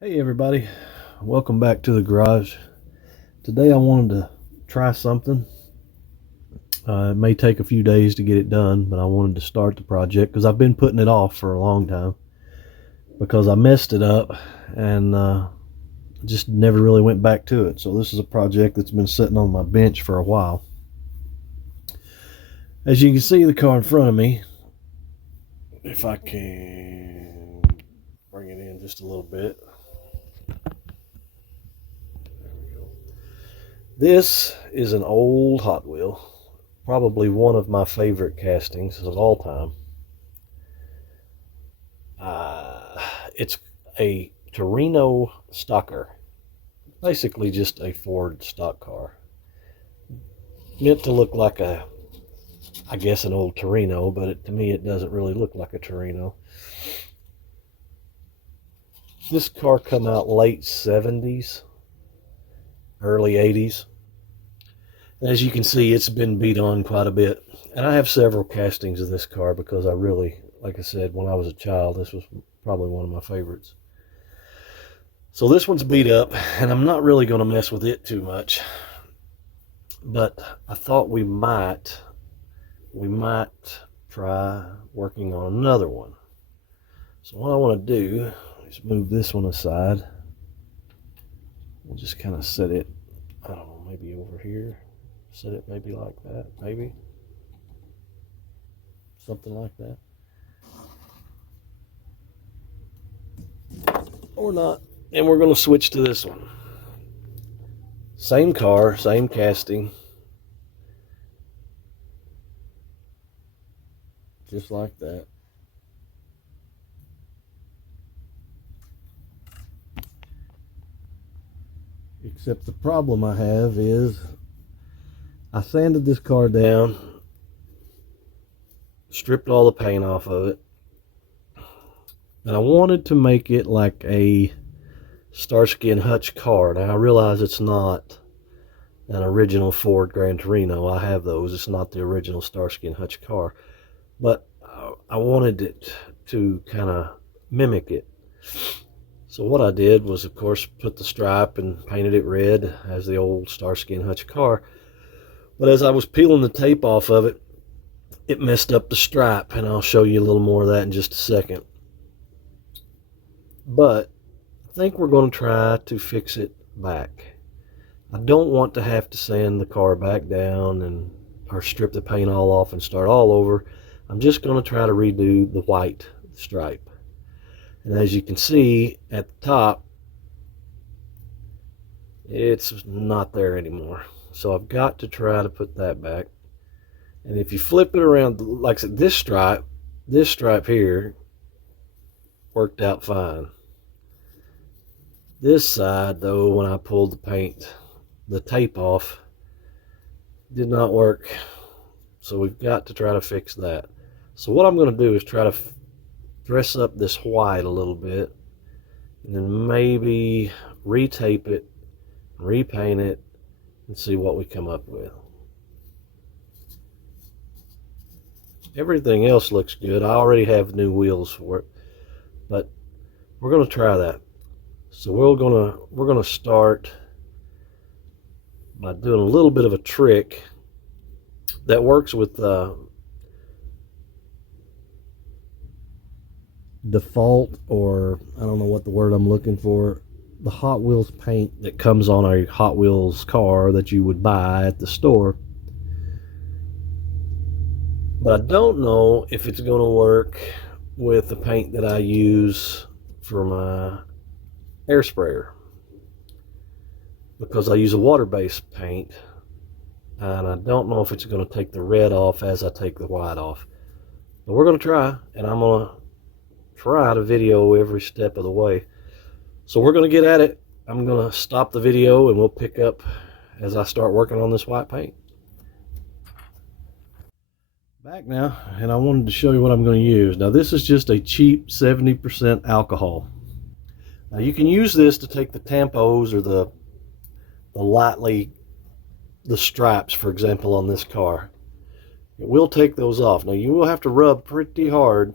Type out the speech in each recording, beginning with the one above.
Hey everybody, welcome back to the garage. Today I wanted to try something. It may take a few days to get it done, but I wanted to start the project because I've been putting it off for a long time because I messed it up and just never really went back to it. So this is a project that's been sitting on my bench for a while. As you can see, the car in front of me, if I can bring it in just a little bit. This is an old Hot Wheel, probably one of my favorite castings of all time. It's a Torino stocker, basically just a Ford stock car. Meant to look like I guess an old Torino, but to me it doesn't really look like a Torino. This car come out late 70s, early 80s. As you can see, it's been beat on quite a bit. And I have several castings of this car because I really, like I said, when I was a child, this was probably one of my favorites. So this one's beat up, and I'm not really going to mess with it too much. But I thought we might try working on another one. So what I want to do is move this one aside. We'll just kind of set it, I don't know, maybe over here. Set it maybe like that, maybe. Something like that. Or not. And we're going to switch to this one. Same car, same casting. Just like that. Except the problem I have is I sanded this car down, stripped all the paint off of it, and I wanted to make it like a Starsky and Hutch car. Now I realize it's not an original Ford Gran Torino. I have those. It's not the original Starsky and Hutch car, but I wanted it to kind of mimic it. So what I did was, of course, put the stripe and painted it red as the old Starsky and Hutch car. But as I was peeling the tape off of it, it messed up the stripe, and I'll show you a little more of that in just a second. But I think we're going to try to fix it back. I don't want to have to sand the car back down or strip the paint all off and start all over. I'm just going to try to redo the white stripe. And as you can see at the top, it's not there anymore. So I've got to try to put that back. And if you flip it around, like I said, this stripe here worked out fine. This side, though, when I pulled the tape off, did not work. So we've got to try to fix that. So what I'm going to do is try to dress up this white a little bit, and then maybe retape it, repaint it, and see what we come up with. Everything else looks good. I already have new wheels for it, but we're going to try that. So we're going to start by doing a little bit of a trick that works with default, or I don't know what the word I'm looking for, the Hot Wheels paint that comes on a Hot Wheels car that you would buy at the store. But I don't know if it's going to work with the paint that I use for my air sprayer, because I use a water-based paint, and I don't know if it's going to take the red off as I take the white off. But we're going to try, and I'm going to try to video every step of the way. So we're going to get at it. I'm going to stop the video, and we'll pick up as I start working on this white paint. Back now, and I wanted to show you what I'm going to use. Now this is just a cheap 70% alcohol. Now you can use this to take the tampos or the stripes, for example, on this car. It will take those off. Now you will have to rub pretty hard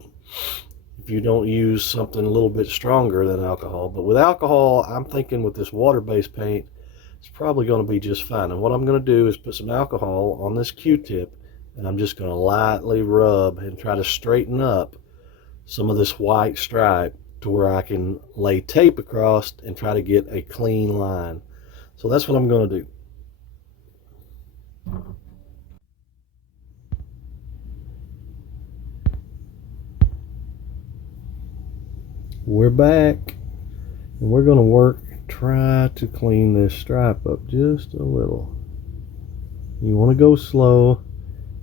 if you don't use something a little bit stronger than alcohol. But with alcohol, I'm thinking with this water-based paint, it's probably going to be just fine. And what I'm going to do is put some alcohol on this Q-tip, and I'm just going to lightly rub and try to straighten up some of this white stripe to where I can lay tape across and try to get a clean line. So that's what I'm going to do. We're back, and we're going to try to clean this stripe up just a little. You want to go slow,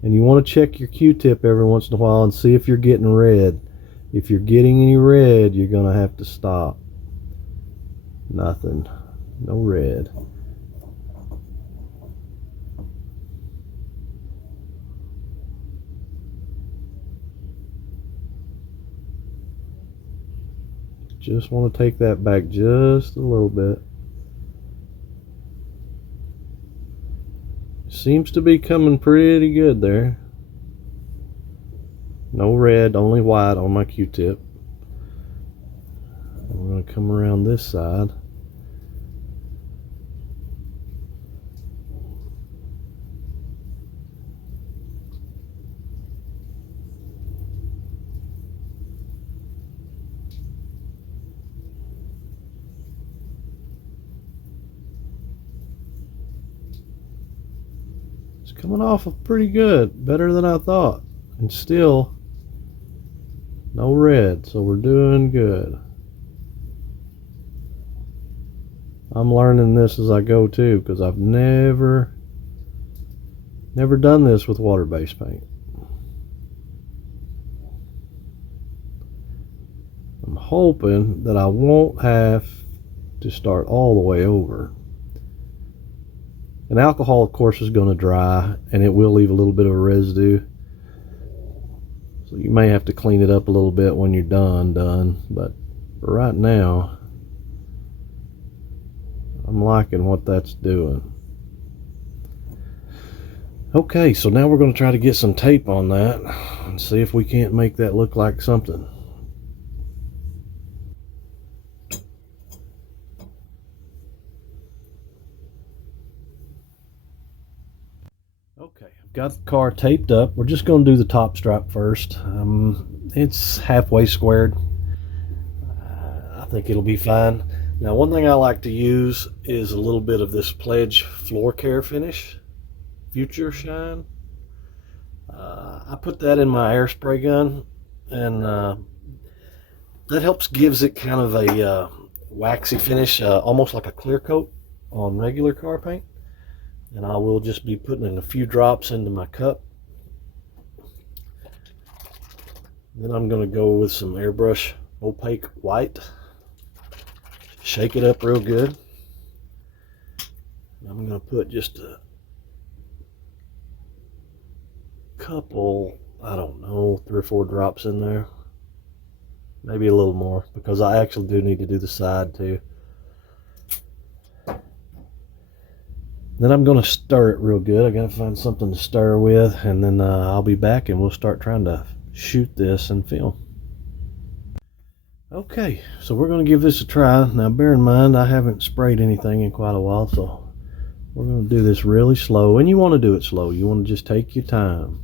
and you want to check your Q-tip every once in a while and see if you're getting red. If you're getting any red, you're going to have to stop. Nothing. No red. Just want to take that back just a little bit. Seems to be coming pretty good there. No red, only white on my Q-tip. We're going to come around this side. It's coming off pretty good, better than I thought, and still no red, so we're doing good. I'm learning this as I go too, because I've never done this with water-based paint. I'm hoping that I won't have to start all the way over. And alcohol, of course, is going to dry, and it will leave a little bit of a residue. So you may have to clean it up a little bit when you're done. But for right now, I'm liking what that's doing. Okay, so now we're going to try to get some tape on that and see if we can't make that look like something. Okay, I've got the car taped up. We're just going to do the top stripe first. It's halfway squared. I think it'll be fine. Now, one thing I like to use is a little bit of this Pledge Floor Care Finish, Future Shine. I put that in my air spray gun, and that helps gives it kind of a waxy finish, almost like a clear coat on regular car paint. And I will just be putting in a few drops into my cup. Then I'm going to go with some airbrush opaque white. Shake it up real good. I'm going to put just a couple, I don't know, 3 or 4 drops in there. Maybe a little more, because I actually do need to do the side too. Then I'm going to stir it real good. I got to find something to stir with, and then I'll be back and we'll start trying to shoot this and film. Okay, so we're going to give this a try. Now bear in mind, I haven't sprayed anything in quite a while, so we're going to do this really slow. And you want to do it slow. You want to just take your time.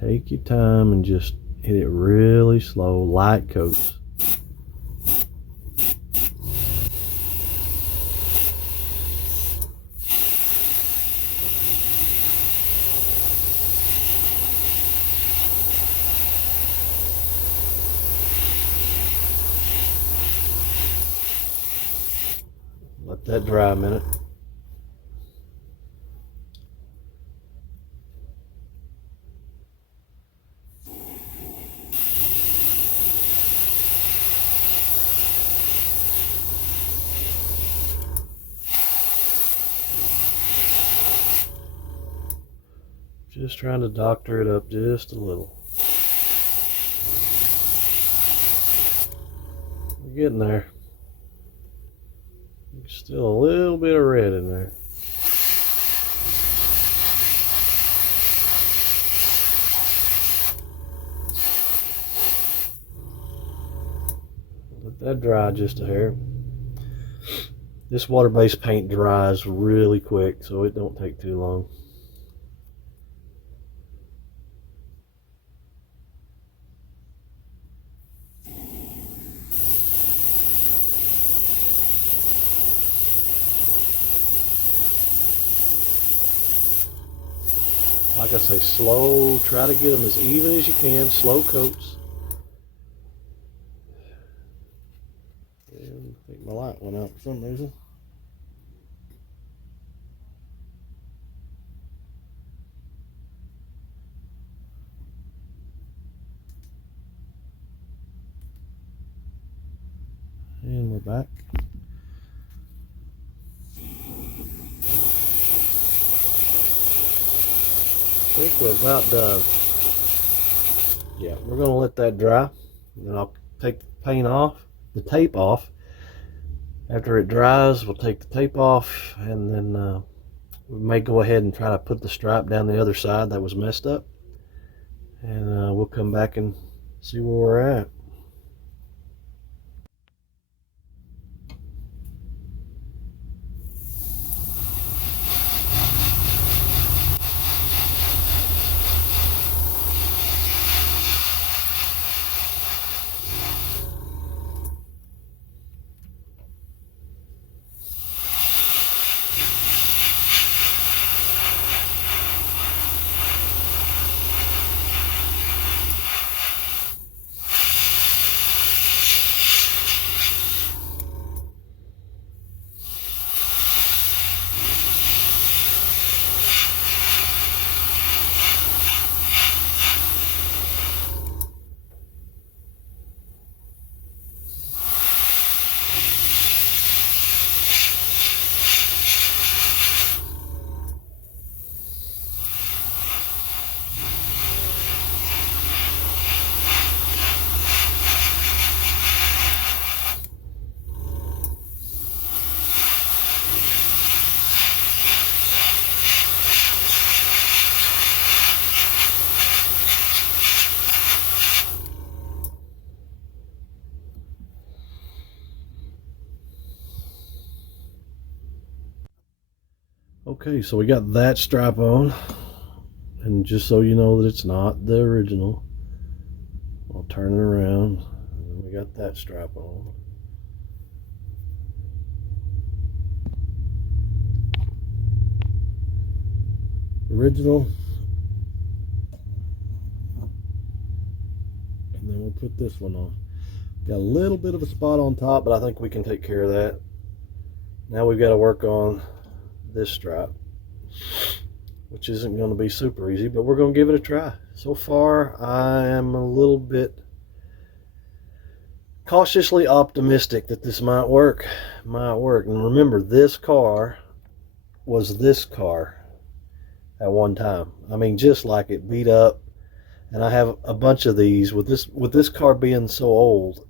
Take your time and just hit it really slow, light coats. Let that dry a minute. Just trying to doctor it up just a little. We're getting there. Still a little bit of red in there. Let that dry just a hair. This water-based paint dries really quick, so it don't take too long. Like I say, slow. Try to get them as even as you can. Slow coats. And I think my light went out for some reason. And we're back. I think we're about done. Yeah, we're going to let that dry. Then I'll take the paint off, the tape off. After it dries, we'll take the tape off, and then we may go ahead and try to put the stripe down the other side that was messed up. And we'll come back and see where we're at. Okay, so we got that stripe on, and just so you know that it's not the original, I'll turn it around, and we got that stripe on. Original, and then we'll put this one on. Got a little bit of a spot on top, but I think we can take care of that. Now we've got to work on this stripe, which isn't going to be super easy, but we're going to give it a try. So far, I am a little bit cautiously optimistic that this might work. And remember, this car was this car at one time. I mean, just like it, beat up. And I have a bunch of these. With this car being so old,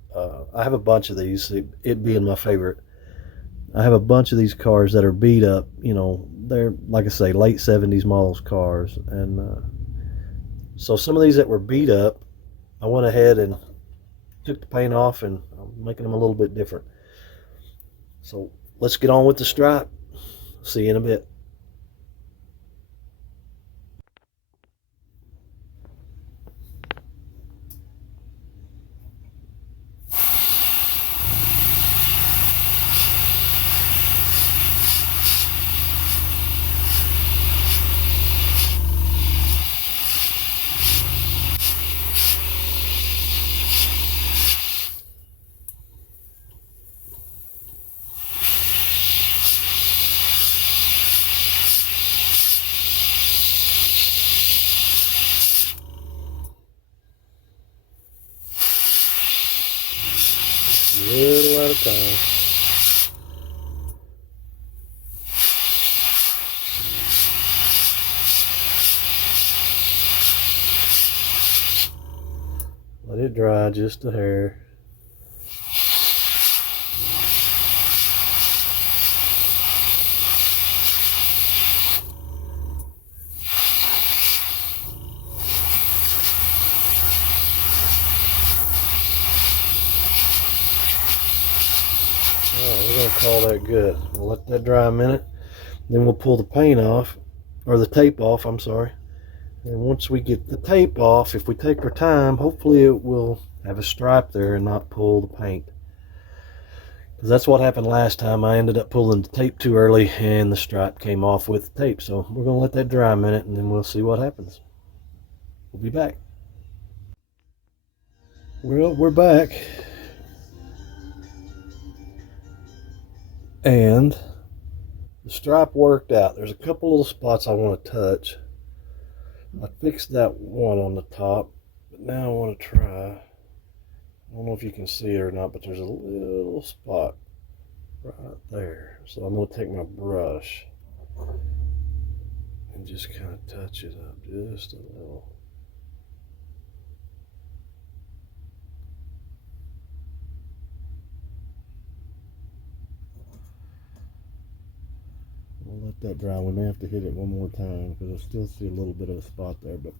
I have a bunch of these, it being my favorite. I have a bunch of these cars that are beat up. You know, they're, like I say, late 70s models cars. And so some of these that were beat up, I went ahead and took the paint off, and I'm making them a little bit different. So let's get on with the stripe. See you in a bit. A little at a time. Let it dry just a hair. Alright, we're going to call that good. We'll let that dry a minute. Then we'll pull the paint off, or the tape off, I'm sorry. And once we get the tape off, if we take our time, hopefully it will have a stripe there and not pull the paint. Because that's what happened last time. I ended up pulling the tape too early and the stripe came off with the tape. So we're going to let that dry a minute and then we'll see what happens. We'll be back. Well, we're back. And the stripe worked out. There's a couple little spots I want to touch. I fixed that one on the top, but now I want to try. I don't know if you can see it or not, but there's a little spot right there. So I'm going to take my brush and just kind of touch it up just a little. We'll let that dry. We may have to hit it one more time because I still see a little bit of a spot there, but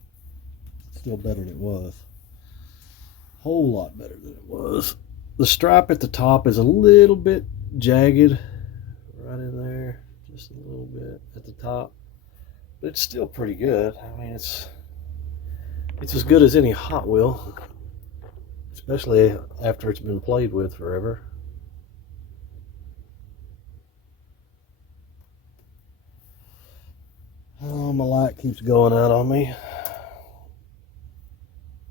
still better than it was. Whole lot better than it was. The stripe at the top is a little bit jagged right in there, just a little bit at the top, but it's still pretty good. I mean, it's as good as any Hot Wheel, especially after it's been played with forever. Oh, my light keeps going out on me.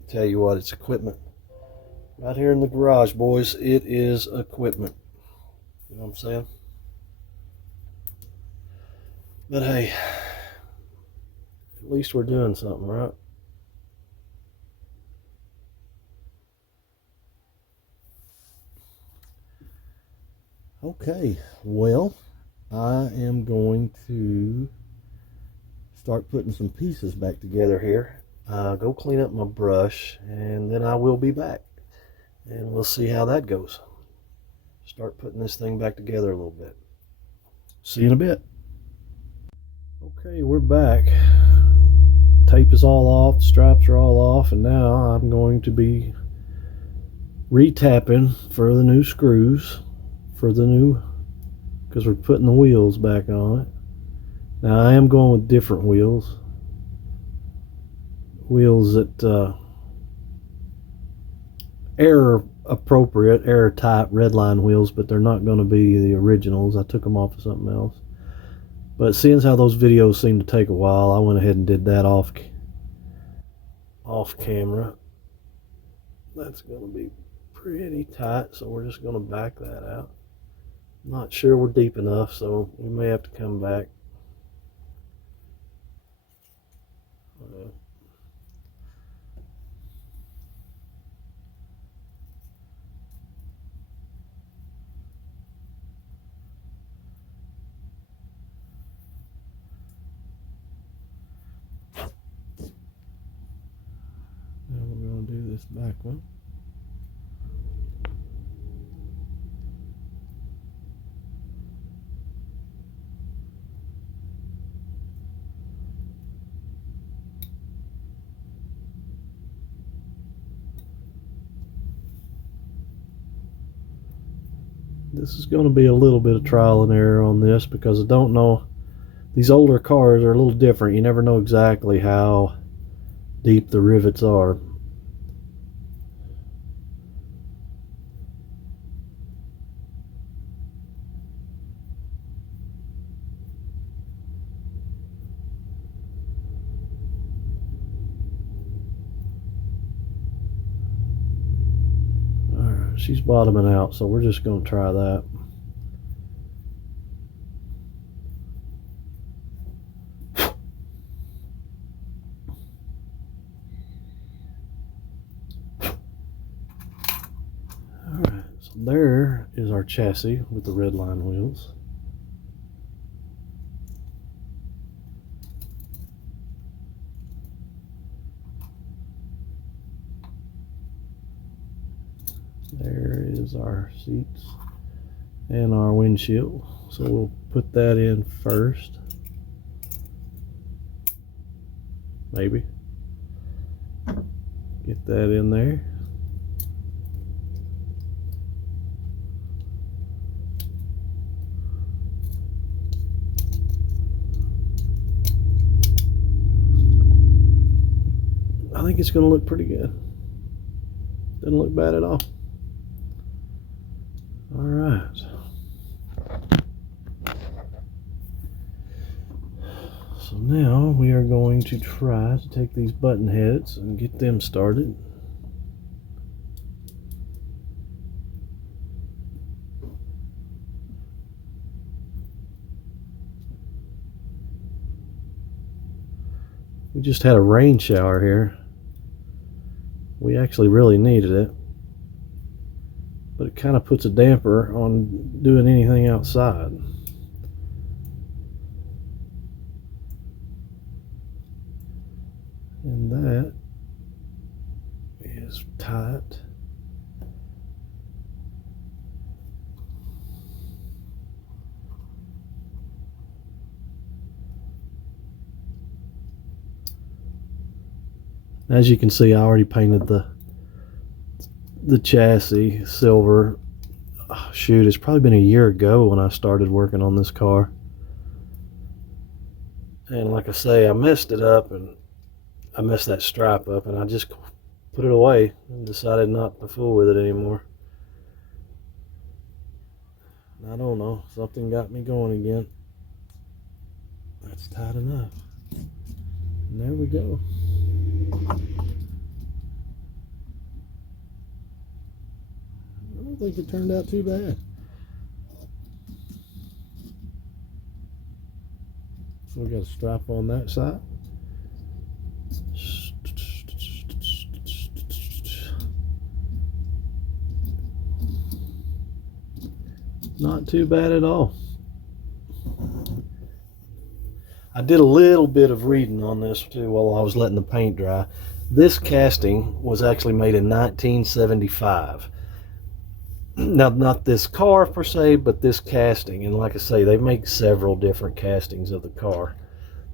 Tell you what, it's equipment. Right here in the garage, boys, it is equipment. You know what I'm saying? But hey, at least we're doing something, right? Okay, well, I am going to start putting some pieces back together here. Go clean up my brush, and then I will be back. And we'll see how that goes. Start putting this thing back together a little bit. See you in a bit. Okay, we're back. Tape is all off, stripes are all off, and now I'm going to be retapping for the new screws, because we're putting the wheels back on it. Now I am going with different wheels that air appropriate, airtight redline wheels, but they're not going to be the originals. I took them off of something else. But seeing how those videos seem to take a while, I went ahead and did that off camera. That's going to be pretty tight, so we're just going to back that out. Not sure we're deep enough, so we may have to come back. Now we're going to do this back one. This is going to be a little bit of trial and error on this because I don't know. These older cars are a little different. You never know exactly how deep the rivets are. Alright, she's bottoming out, so we're just going to try that. Alright, so there is our chassis with the red line wheels. There is our seats and our windshield. So we'll put that in first. Maybe. Get that in there. think it's going to look pretty good. Doesn't look bad at all. All right. So now we are going to try to take these button heads and get them started. We just had a rain shower here. We actually really needed it, but it kind of puts a damper on doing anything outside. And that is tight. As you can see, I already painted the chassis silver. Oh, shoot, it's probably been a year ago when I started working on this car. And like I say, I messed it up, and I messed that stripe up, and I just put it away and decided not to fool with it anymore. I don't know, something got me going again. That's tight enough. And there we go. I don't think it turned out too bad. So we got a stripe on that side. Not too bad at all. I did a little bit of reading on this too while I was letting the paint dry. This casting was actually made in 1975. Now, not this car per se, but this casting. And like I say, they make several different castings of the car.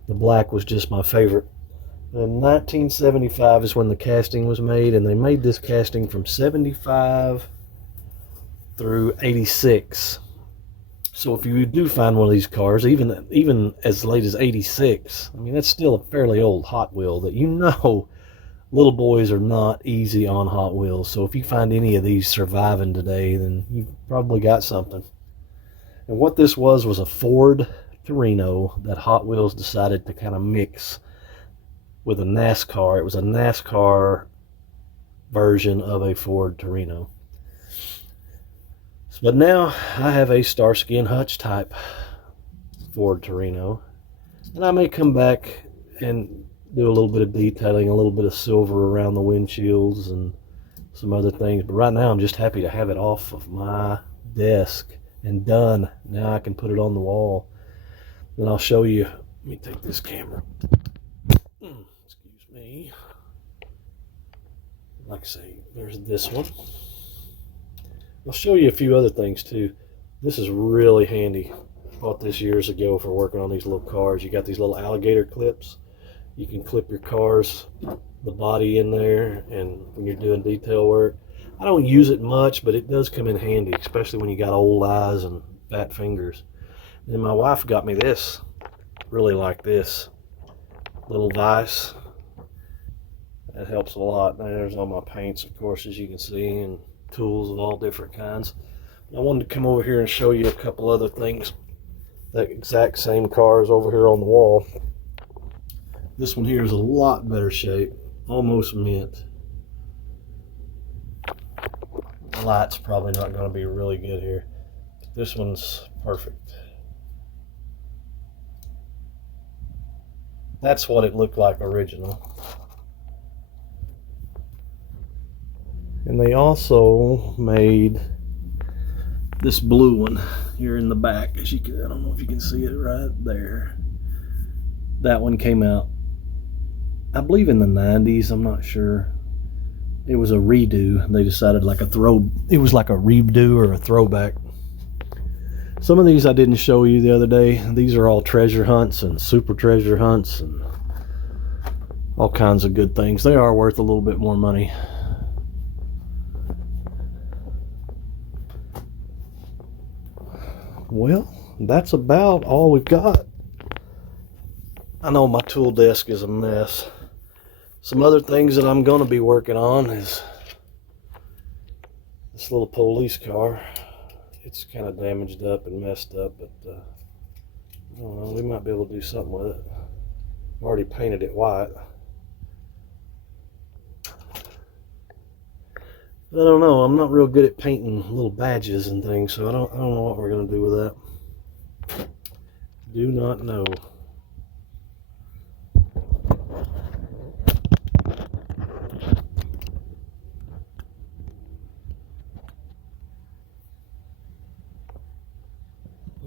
The black was just my favorite. In 1975 is when the casting was made, and they made this casting from 75 through 86. So if you do find one of these cars, even as late as 86, I mean, that's still a fairly old Hot Wheel that, you know, little boys are not easy on Hot Wheels. So if you find any of these surviving today, then you've probably got something. And what this was a Ford Torino that Hot Wheels decided to kind of mix with a NASCAR. It was a NASCAR version of a Ford Torino. But now I have a Starskin Hutch type Ford Torino, and I may come back and do a little bit of detailing, a little bit of silver around the windshields and some other things. But right now I'm just happy to have it off of my desk and done. Now I can put it on the wall. Then I'll show you. Let me take this camera. Excuse me. Like I say, there's this one. I'll show you a few other things too. This is really handy. Bought this years ago for working on these little cars. You got these little alligator clips. You can clip your cars, the body in there, and when you're doing detail work. I don't use it much, but it does come in handy, especially when you got old eyes and fat fingers. And my wife got me this. Really like this little vise. That helps a lot. There's all my paints, of course, as you can see, and tools of all different kinds. I wanted to come over here and show you a couple other things. That exact same car is over here on the wall. This one here is a lot better shape, almost mint. The light's probably not going to be really good here. This one's perfect. That's what it looked like original. And they also made this blue one here in the back. As you can, I don't know if you can see it right there. That one came out, I believe, in the 90s. I'm not sure. It was a redo. They decided it was like a redo or a throwback. Some of these I didn't show you the other day. These are all treasure hunts and super treasure hunts and all kinds of good things. They are worth a little bit more money. Well, that's about all we've got. I know my tool desk is a mess, Some other things that I'm going to be working on is this little police car. It's kind of damaged up and messed up, but I don't know, we might be able to do something with it. I've already painted it white. I don't know, I'm not real good at painting little badges and things, so I don't know what we're going to do with that. Do not know.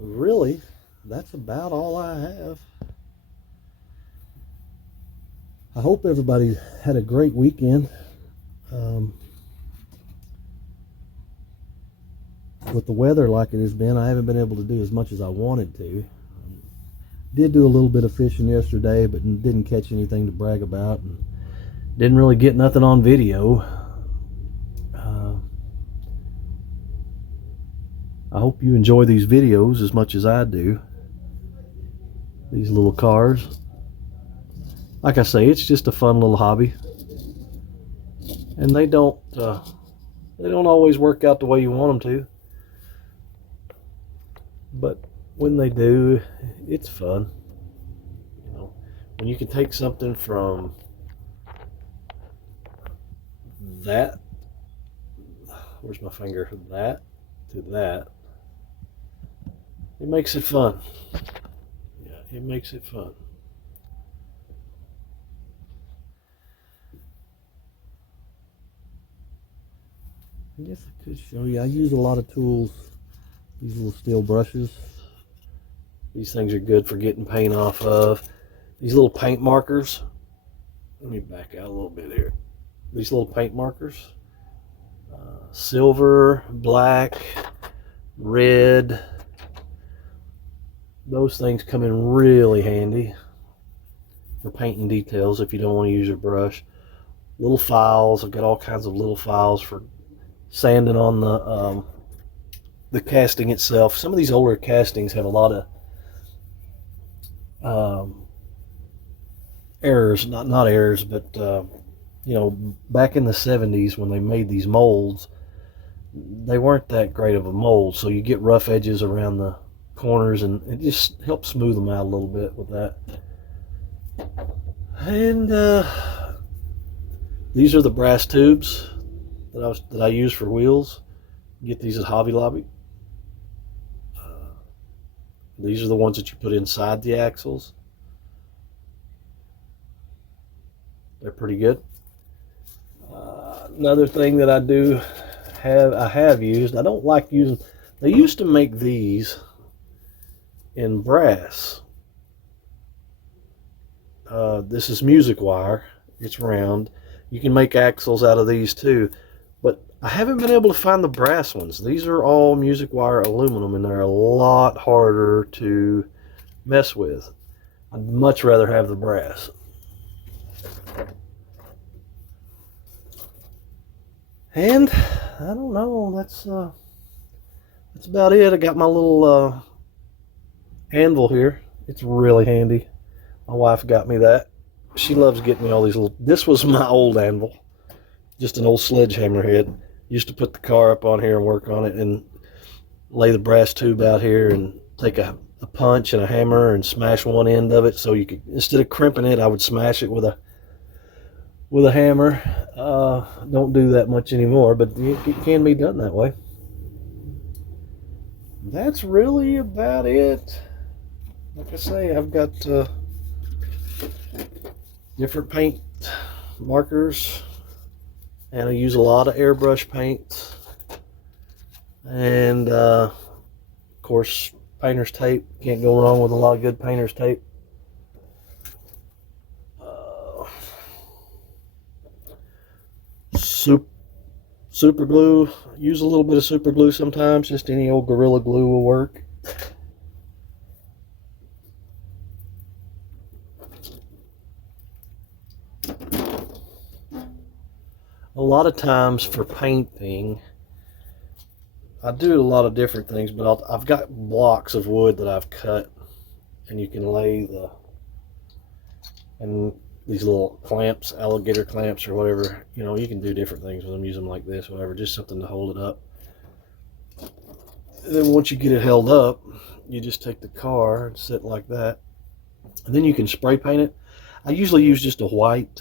Really, that's about all I have. I hope everybody had a great weekend. With the weather like it has been, I haven't been able to do as much as I wanted to. Did do a little bit of fishing yesterday, but didn't catch anything to brag about, and didn't really get nothing on video. I hope you enjoy these videos as much as I do. These little cars. Like I say, it's just a fun little hobby, and they don't always work out the way you want them to. But when they do, it's fun. You know, when you can take something from that, where's my finger, that to that, it makes it fun. Yeah, it makes it fun. I guess I could show you. I use a lot of tools. These little steel brushes. These things are good for getting paint off of. These little paint markers. Let me back out a little bit here. These little paint markers. Silver, black, red. Those things come in really handy for painting details if you don't want to use your brush. Little files. I've got all kinds of little files for sanding on the casting itself. Some of these older castings have a lot of errors, not errors, but you know, back in the 70s when they made these molds, they weren't that great of a mold, so you get rough edges around the corners, and it just helps smooth them out a little bit with that. And these are the brass tubes that I use for wheels. Get these at Hobby Lobby. These are the ones that you put inside the axles. They're pretty good. Another thing that I have used, I don't like using, they used to make these in brass. This is music wire. It's round. You can make axles out of these too, but I haven't been able to find the brass ones. These are all music wire aluminum, and they're a lot harder to mess with. I'd much rather have the brass. And I don't know, that's about it. I got my little anvil here. It's really handy. My wife got me that. She loves getting me all these little, this was my old anvil. Just an old sledgehammer head. Used to put the car up on here and work on it, and lay the brass tube out here and take a punch and a hammer and smash one end of it, so you could, instead of crimping it, I would smash it with a hammer. Don't do that much anymore, but it can be done that way. That's really about it. Like I say, I've got different paint markers, and I use a lot of airbrush paint, and of course painter's tape. Can't go wrong with a lot of good painter's tape. Super glue. Use a little bit of super glue sometimes. Just any old Gorilla Glue will work. A lot of times for painting, I do a lot of different things, but I've got blocks of wood that I've cut, and you can lay and these little clamps, alligator clamps or whatever. You know, you can do different things with them. Use them like this, whatever. Just something to hold it up. And then once you get it held up, you just take the car and sit like that. And then you can spray paint it. I usually use just a white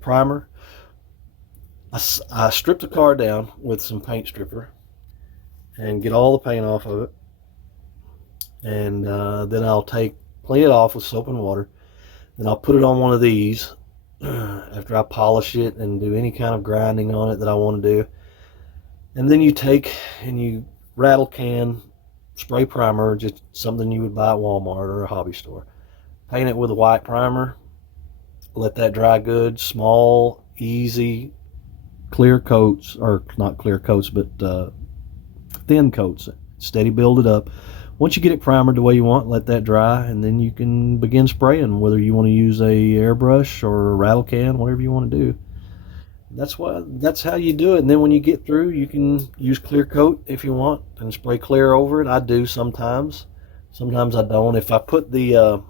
primer. I strip the car down with some paint stripper and get all the paint off of it. And then I'll clean it off with soap and water. Then I'll put it on one of these after I polish it and do any kind of grinding on it that I want to do. And then you take and you rattle can spray primer, just something you would buy at Walmart or a hobby store. Paint it with a white primer. Let that dry good. Small, easy, clear coats, or not clear coats, but thin coats. Steady build it up. Once you get it primered the way you want, let that dry, and then you can begin spraying, whether you want to use a airbrush or a rattle can, whatever you want to do. That's how you do it. And then when you get through, you can use clear coat if you want and spray clear over it. I do sometimes. Sometimes I don't. If I put the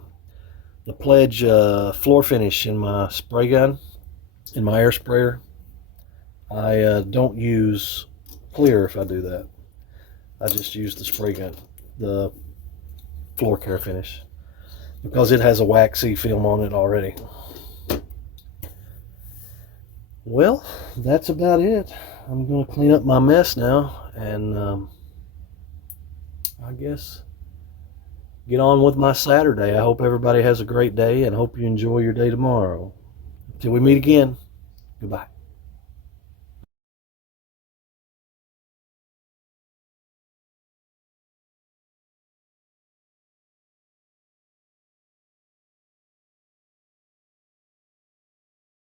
Pledge floor finish in my spray gun, in my air sprayer, I don't use clear if I do that. I just use the spray gun, the floor care finish, because it has a waxy film on it already. Well, that's about it. I'm going to clean up my mess now and I guess get on with my Saturday. I hope everybody has a great day and hope you enjoy your day tomorrow. Till we meet again, goodbye.